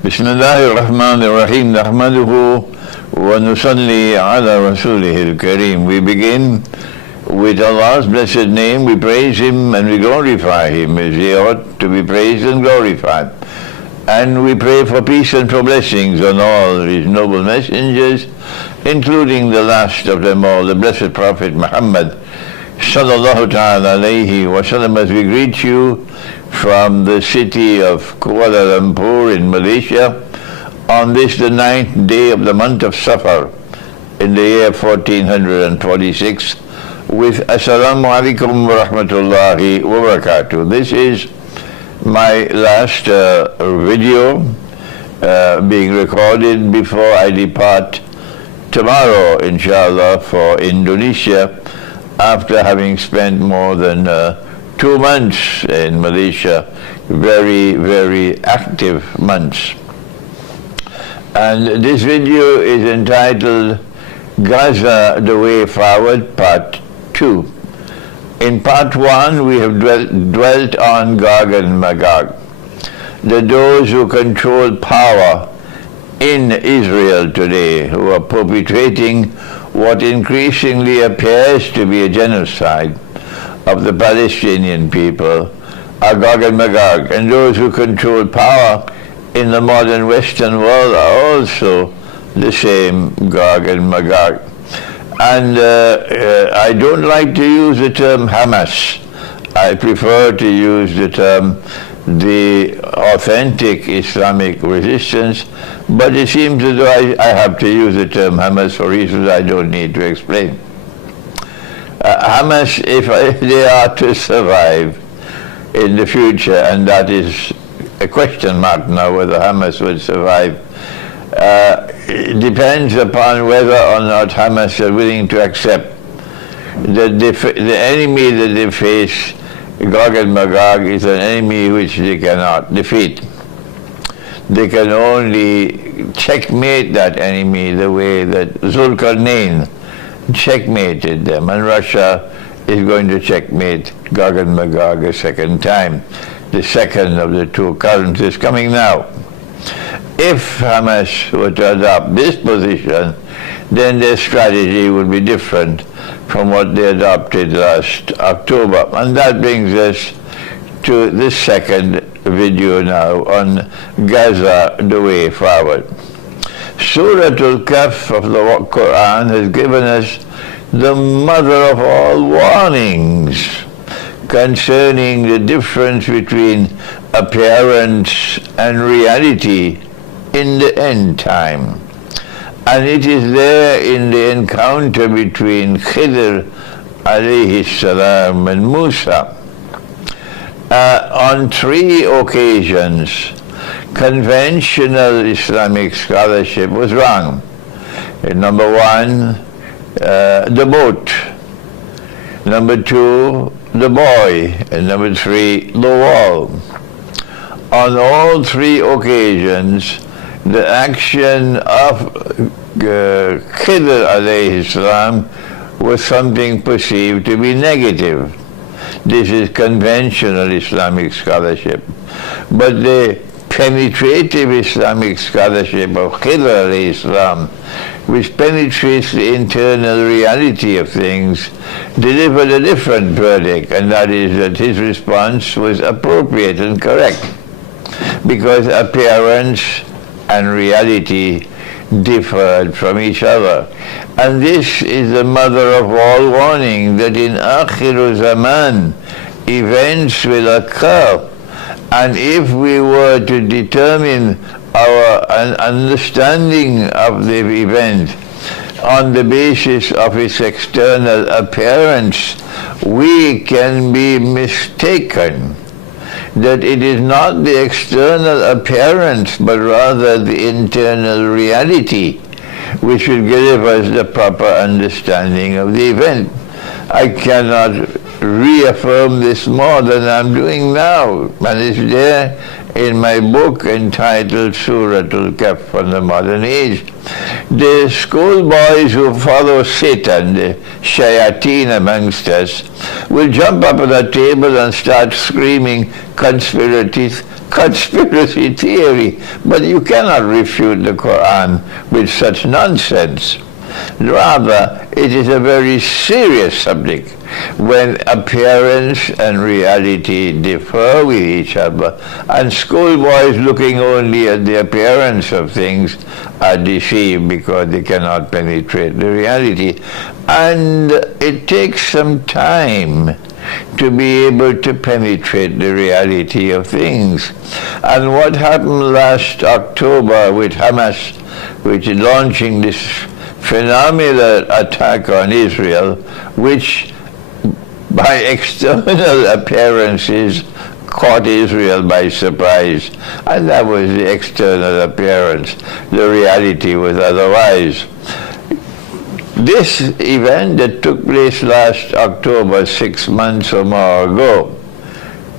بسم الله الرحمن الرحيم نحمده ونصلي على رسوله الكريم. We begin with Allah's blessed name. We praise Him and we glorify Him as He ought to be praised and glorified. And we pray for peace and for blessings on all His noble messengers, including the last of them all, the blessed Prophet Muhammad sallallahu ta'ala alayhi wa sallam, as we greet you from the city of Kuala Lumpur in Malaysia on this the 9th day of the month of Safar in the year 1446 with Assalamu alaikum wa rahmatullahi wa barakatuh. This is my last video being recorded before I depart tomorrow, inshallah, for Indonesia, after having spent more than 2 months in Malaysia, very, very active months. And this video is entitled Gaza, the Way Forward, Part 2. In Part 1, we have dwelt on Gog and Magog, those who control power in Israel today, who are perpetrating what increasingly appears to be a genocide of the Palestinian people, are Gog and Magog, and those who control power in the modern Western world are also the same Gog and Magog. And I don't like to use the term Hamas. I prefer to use the term the authentic Islamic resistance, but it seems as though I have to use the term Hamas for reasons I don't need to explain. Hamas, if they are to survive in the future, and that is a question mark now whether Hamas would survive, it depends upon whether or not Hamas are willing to accept that the enemy that they face, Gog and Magog, is an enemy which they cannot defeat. They can only checkmate that enemy the way that Zulkarnain checkmated them, and Russia is going to checkmate Gog and Magog a second time. The second of the two currents is coming now. If Hamas were to adopt this position, then their strategy would be different from what they adopted last October. And that brings us to the second video now on Gaza, the Way Forward. Surah Al-Kahf of the Quran has given us the mother of all warnings concerning the difference between appearance and reality in the end time. And it is there in the encounter between Khidr alayhi salam and Musa. On 3 occasions, conventional Islamic scholarship was wrong. Number 1, the boat. Number 2, the boy. And number 3, the wall. On all 3 occasions, the action of Khidr alayhi salam was something perceived to be negative. This is conventional Islamic scholarship. But the penetrative Islamic scholarship of Khidr alayhi salam, which penetrates the internal reality of things, delivered a different verdict, and that is that his response was appropriate and correct, because appearance and reality differed from each other. And this is the mother of all warning, that in Akhiru Zaman events will occur, and if we were to determine our understanding of the event on the basis of its external appearance, we can be mistaken that it is not the external appearance, but rather the internal reality which will give us the proper understanding of the event. I cannot reaffirm this more than I'm doing now, and it's there in my book entitled Surah Al-Kahf on the Modern Age. The schoolboys who follow Satan, the shayateen amongst us, will jump up on a table and start screaming conspiracies, conspiracy theory, but you cannot refute the Quran with such nonsense. Rather, it is a very serious subject when appearance and reality differ with each other, and schoolboys looking only at the appearance of things are deceived because they cannot penetrate the reality. And it takes some time to be able to penetrate the reality of things. And what happened last October with Hamas, which is launching this phenomenal attack on Israel, which by external appearances caught Israel by surprise. And that was the external appearance. The reality was otherwise. This event that took place last October, 6 months or more ago,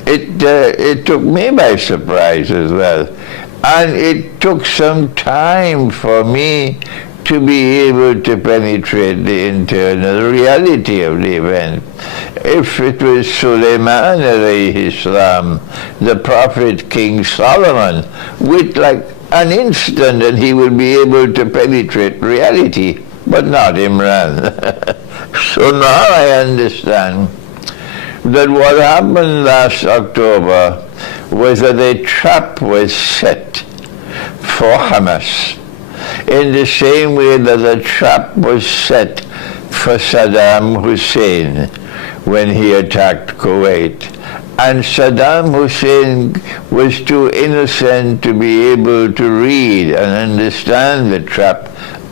it took me by surprise as well. And it took some time for me to be able to penetrate the internal reality of the event. If it was Sulaiman alayhi salam, the prophet King Solomon, with like an instant and he would be able to penetrate reality, but not Imran. So now I understand that what happened last October was that a trap was set for Hamas, in the same way that the trap was set for Saddam Hussein when he attacked Kuwait. And Saddam Hussein was too innocent to be able to read and understand the trap,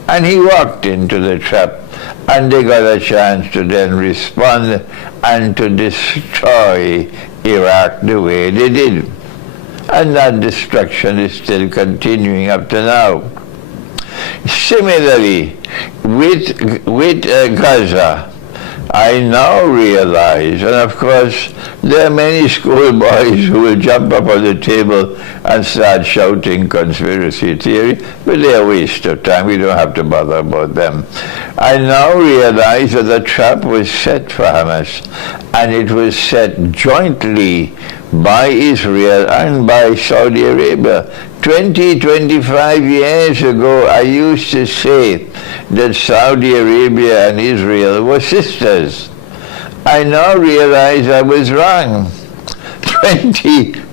and he walked into the trap, and they got a chance to then respond and to destroy Iraq the way they did. And that destruction is still continuing up to now. Similarly, with Gaza, I now realize, and of course there are many schoolboys who will jump up on the table and start shouting conspiracy theory, but they're a waste of time. We don't have to bother about them. I now realize that the trap was set for Hamas, and it was set jointly by Israel and by Saudi Arabia. 25 years ago, I used to say that Saudi Arabia and Israel were sisters. I now realize I was wrong.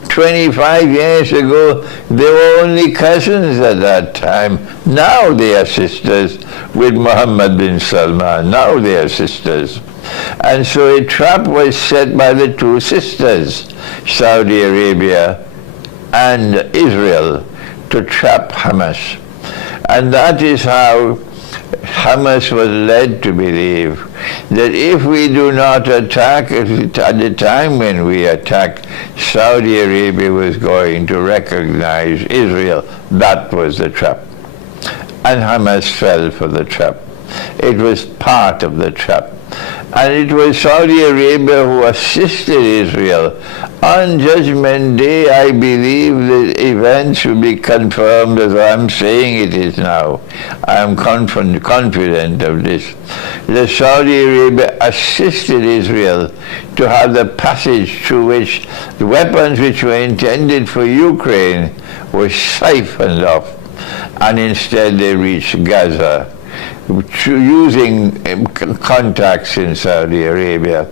25 years ago, they were only cousins at that time. Now they are sisters with Mohammed bin Salman. Now they are sisters. And so a trap was set by the two sisters, Saudi Arabia and Israel, to trap Hamas. And that is how Hamas was led to believe that if we do not attack at the time when we attack, Saudi Arabia was going to recognize Israel. That was the trap. And Hamas fell for the trap. It was part of the trap. And it was Saudi Arabia who assisted Israel. On Judgment Day, I believe the events will be confirmed as I'm saying it is now. I am confident of this. The Saudi Arabia assisted Israel to have the passage through which the weapons which were intended for Ukraine were siphoned off, and instead they reached Gaza, using contacts in Saudi Arabia.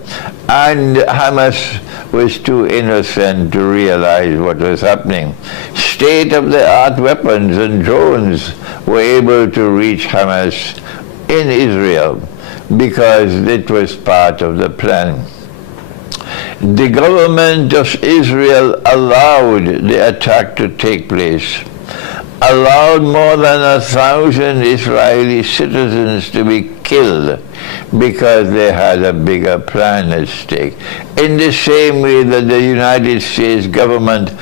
And Hamas was too innocent to realize what was happening. State-of-the-art weapons and drones were able to reach Hamas in Israel because it was part of the plan. The government of Israel allowed the attack to take place, allowed more than 1,000 Israeli citizens to be killed because they had a bigger plan at stake. In the same way that the United States government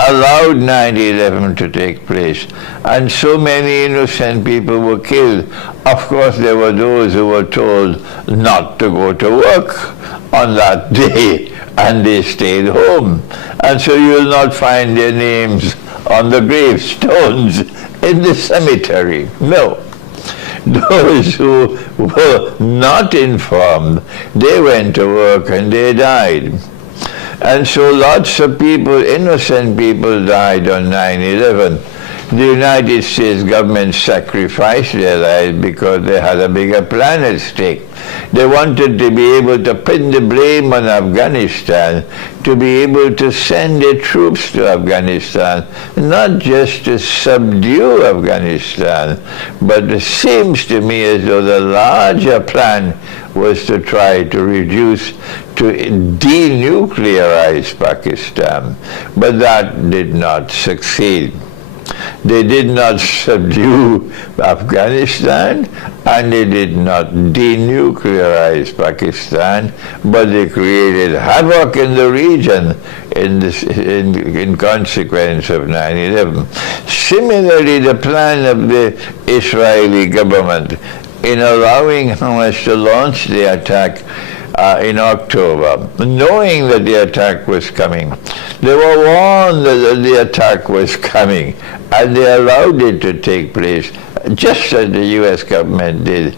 allowed 9/11 to take place, and so many innocent people were killed. Of course, there were those who were told not to go to work on that day, and they stayed home. And so you will not find their names on the gravestones in the cemetery. No. Those who were not informed, they went to work and they died. And so lots of people, innocent people, died on 9/11. The United States government sacrificed their lives because they had a bigger plan at stake. They wanted to be able to pin the blame on Afghanistan, to be able to send their troops to Afghanistan, not just to subdue Afghanistan, but it seems to me as though the larger plan was to try to reduce, to denuclearize Pakistan. But that did not succeed. They did not subdue Afghanistan, and they did not denuclearize Pakistan, but they created havoc in the region in consequence of 9/11. Similarly, the plan of the Israeli government in allowing Hamas to launch the attack in October, knowing that the attack was coming. They were warned that the attack was coming, and they allowed it to take place, just as the U.S. government did,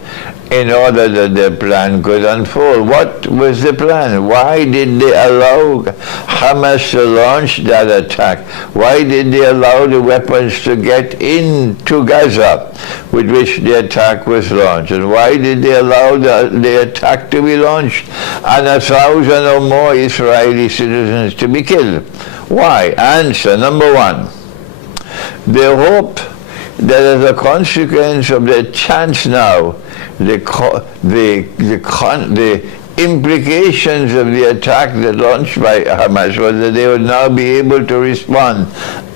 in order that their plan could unfold. What was the plan? Why did they allow Hamas to launch that attack? Why did they allow the weapons to get into Gaza with which the attack was launched? And why did they allow the attack to be launched and 1,000 or more Israeli citizens to be killed? Why? Answer number one. They hope that as a consequence of the chance now, the implications of the attack that launched by Hamas was that they would now be able to respond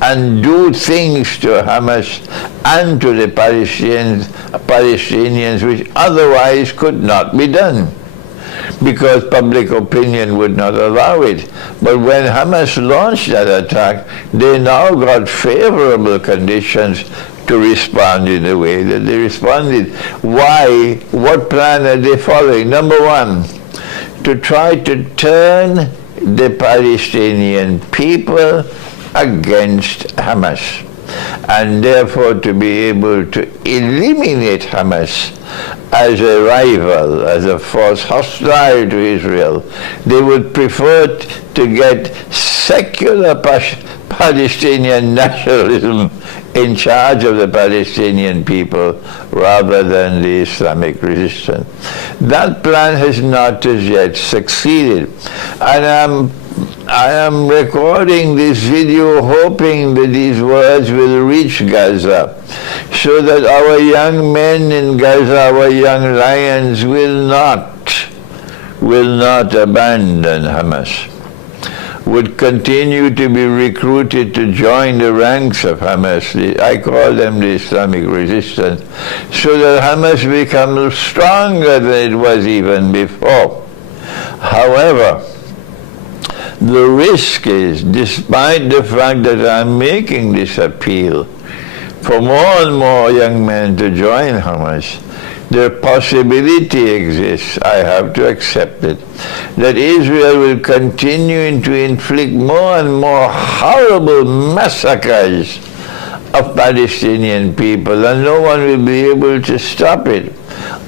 and do things to Hamas and to the Palestinians which otherwise could not be done, because public opinion would not allow it. But when Hamas launched that attack, they now got favorable conditions to respond in the way that they responded. Why? What plan are they following? Number one, to try to turn the Palestinian people against Hamas, and therefore to be able to eliminate Hamas as a rival, as a force hostile to Israel. They would prefer to get secular Palestinian nationalism in charge of the Palestinian people rather than the Islamic resistance. That plan has not as yet succeeded. And I am recording this video hoping that these words will reach Gaza, so that our young men in Gaza, our young lions, will not abandon Hamas, would continue to be recruited to join the ranks of Hamas. I call them the Islamic resistance, so that Hamas becomes stronger than it was even before. However, the risk is, despite the fact that I'm making this appeal for more and more young men to join Hamas, the possibility exists, I have to accept it, that Israel will continue to inflict more and more horrible massacres of Palestinian people, and no one will be able to stop it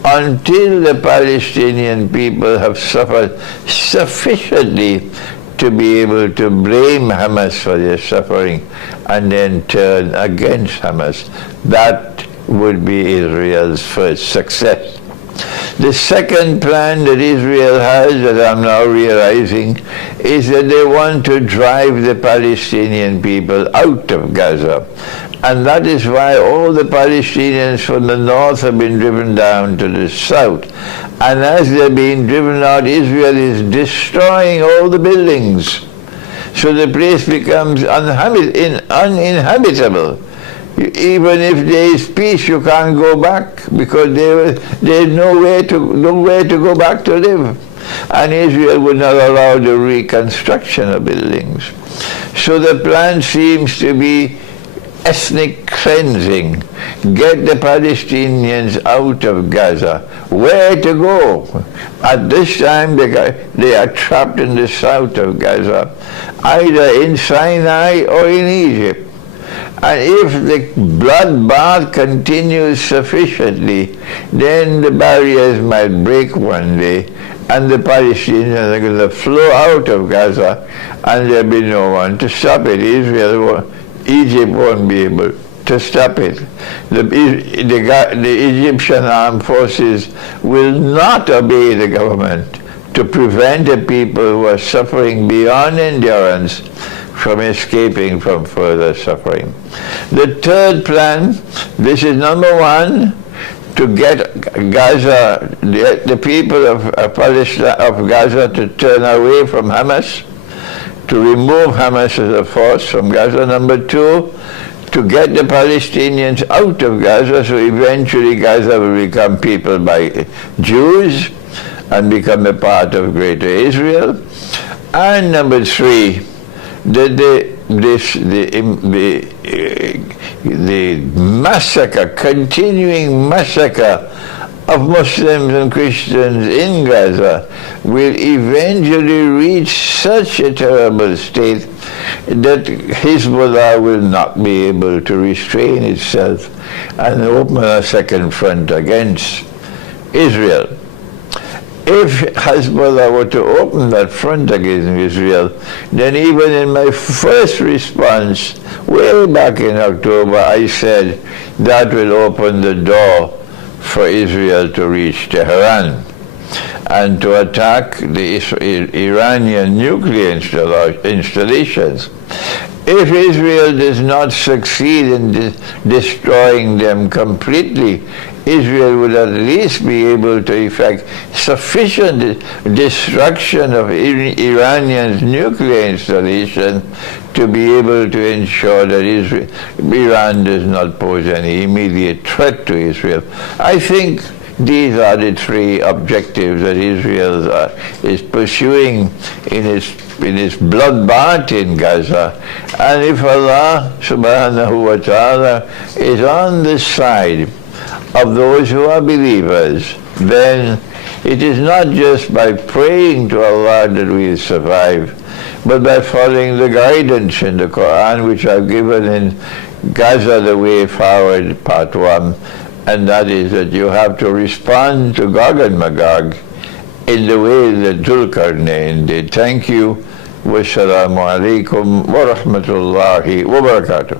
until the Palestinian people have suffered sufficiently to be able to blame Hamas for their suffering and then turn against Hamas. That would be Israel's first success. The second plan that Israel has, that I'm now realizing, is that they want to drive the Palestinian people out of Gaza. And that is why all the Palestinians from the north have been driven down to the south. And as they're being driven out, Israel is destroying all the buildings. So the place becomes uninhabitable. Even if there is peace, you can't go back, because there's nowhere to go back to live. And Israel would not allow the reconstruction of buildings. So the plan seems to be ethnic cleansing. Get the Palestinians out of Gaza. Where to go? At this time, they are trapped in the south of Gaza, either in Sinai or in Egypt. And if the bloodbath continues sufficiently, then the barriers might break one day, and the Palestinians are going to flow out of Gaza, and there'll be no one to stop it. Egypt won't be able to stop it. The Egyptian armed forces will not obey the government to prevent the people who are suffering beyond endurance from escaping from further suffering. The third plan, this is number one, to get Gaza, the people of Palestine, of Gaza, to turn away from Hamas, to remove Hamas as a force from Gaza. Number two, to get the Palestinians out of Gaza, so eventually Gaza will become peopled by Jews and become a part of Greater Israel. And number three, the massacre, continuing massacre of Muslims and Christians in Gaza will eventually reach such a terrible state that Hezbollah will not be able to restrain itself and open a second front against Israel. If Hezbollah were to open that front against Israel, then even in my first response, way back in October, I said that will open the door for Israel to reach Tehran and to attack the Iranian nuclear installations. If Israel does not succeed in destroying them completely, Israel would at least be able to effect sufficient destruction of Iranian's nuclear installation to be able to ensure that Iran does not pose any immediate threat to Israel. I think these are the three objectives that Israel is pursuing in its bloodbath in Gaza. And if Allah subhanahu wa ta'ala is on the side of those who are believers, then it is not just by praying to Allah that we survive, but by following the guidance in the Quran, which I've given in Gaza, the Way Forward, Part 1, and that is that you have to respond to Gog and Magog in the way that Dhul-Qarnayn did. Thank you. Wassalamu alaikum wa rahmatullahi wa barakatuh.